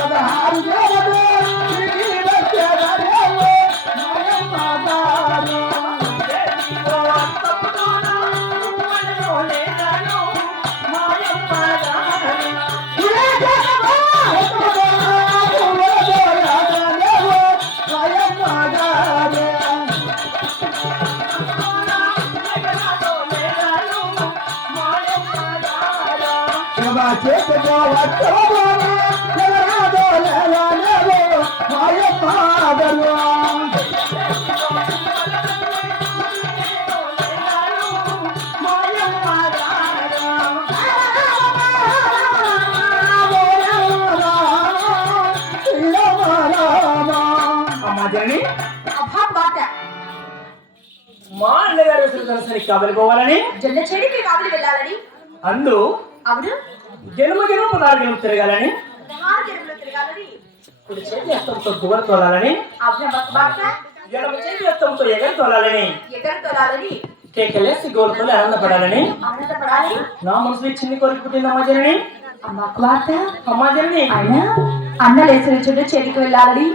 పదహారు మా చేతిలో వస్తువులు ఎవరాదో లేవో మాయమ్మాదలు మా అన్నగారు కావలిపోవాలని జల్ల చెడికి కావలి వెళ్ళాలని. అందు అవును? జన్మ జన్మ తిరగాలని. కుడి చేతి హస్తంతో గువర తోలాలని. ఎడమ చేతి హస్తంతో ఎగరి తోలాలని. ఎక్కడ తోలాలని. కేకలేసి గోలతో ఆనందపడాలని. ఆనందపడాలి. నా మనసులో చిన్ని కోరిక పుట్టింది అమ్మా జనని. అమ్మా బాట అమ్మా జనని. ఆయన అన్నలేసిన చుట్టూ చెడికి వెళ్ళాలని.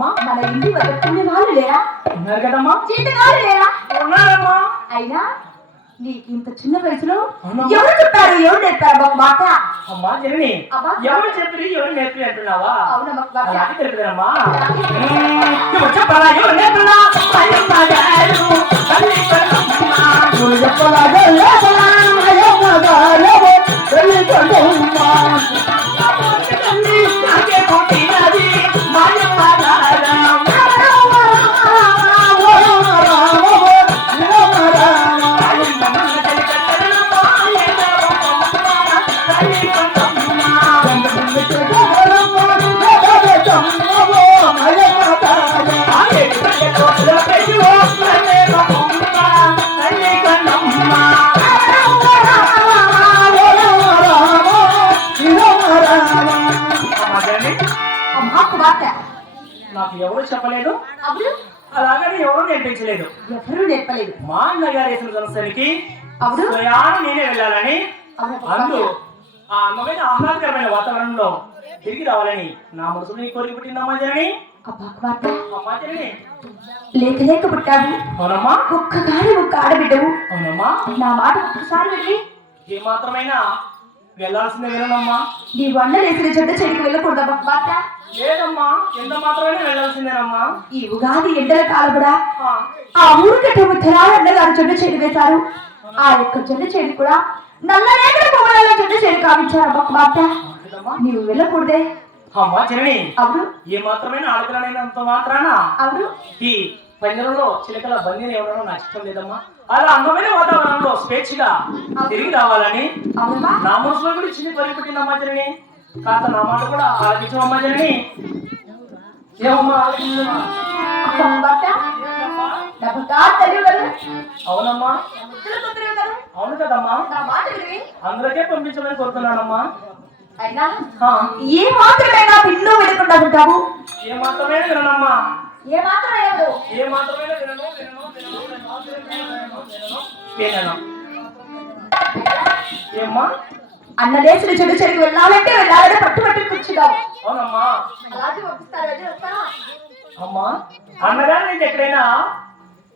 అవునమ్మా మన ఇంటి వద్ద పుణ్య వాళ్ళు లేరా? ఉన్నారు కదమ్మా. జీతగాలు లేరా? ఉన్నారమ్మా. అయినా నీకు ఇంత చిన్న వయసులో. ఎవరు చెప్పారు? ఎవరు నేర్పారు? ఒక మాట అమ్మా జనని అమ్మా. ఎవరు చెప్పి ఎవరు నేర్పి అంటున్నావా? అవునమ్మా. అలాగే తెలుపుదమ్మా చెప్పాలా ఎవరు నేర్పినా అయ్యమ్మ ఎవరు చెప్పలేదు? అలాగని ఎవరు నేర్పించలేదు. ఎవరు నేర్పలేదు? మా అన్నగారు వేసిన సంస్థలకి నేనే వెళ్ళాలని. అందు ఆ అందమైన ఆహ్లాదకరమైన వాతావరణంలో తిరిగి రావాలని నా మనసులో నీ కోరిక జనని. కుమార్తె. అమ్మా జనని. లేక లేక పుట్టావు. అవునమ్మా. ఒక్కగాని ఒక్క ఆడబిడ్డవు. అవునమ్మా. నా మాట ఒక్కసారి వెళ్ళి ఏ మాత్రమైనా వెళ్ళాల్సిందే వినమ్మా నీ వండలేసిన చెడ్డ చెడికి వెళ్ళకూడదు కుమార్తె లేదమ్మా ఎంత మాత్రమైనా వెళ్ళాల్సిందేనమ్మా. ఈ ఉగాది ఎండల కాలముడా? ఆ, ఆ ఊరు కట్టే ఉత్తరాలు అన్నగారు చెడ్డ చెడు వేశారు. ఆ యొక్క చెడ్డ చెడు కూడా నల్ల రేగడ పొగలలో చెడ్డ చెడు కావించారు లేదమ్మా. నీవు వెళ్ళకూడదే. అమ్మా జనని అవును. ఏ మాత్రమైన ఆడపిల్లనైనంత మాత్రాన? అవును. ఈ పంజరంలో చిలకల బందీని ఇవ్వడం నాకు ఇష్టం లేదమ్మా. అలా అందమైన వాతావరణంలో స్వేచ్ఛగా తిరిగి రావాలని నా మనసులో కూడా చిన్న పరి పుట్టింది అమ్మా జనని కాస్త నా మాట కూడా ఆలోచించు అమ్మా జనని అవునమ్మా. అవును కదమ్మా. అందరికీ పంపించమని కోరుతున్నానమ్మా. అయినా ఏ మాత్రమైనా పిన్ను వినకుండా ఉంటావు? ఏ మాత్రమే విననమ్మా. ఏ మాత్రం లేదు ఏ అన్న దేశం చెడు చెడుకు వెళ్ళాలంటే అవునమ్మా. అలాగే పంపిస్తారు? అమ్మా అన్నగారు నేను ఎక్కడైనా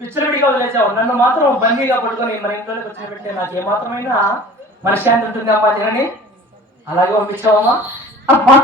పిచ్చలవిడిగా వదిలేసావు నన్ను మాత్రం బందీగా పట్టుకొని మన ఇంట్లో కూర్చొని పెట్టే నాకు ఏమాత్రమైనా మనశ్శాంతి ఉంటుందమ్మా తినని. అలాగే పంపించావమ్మా. అమ్మా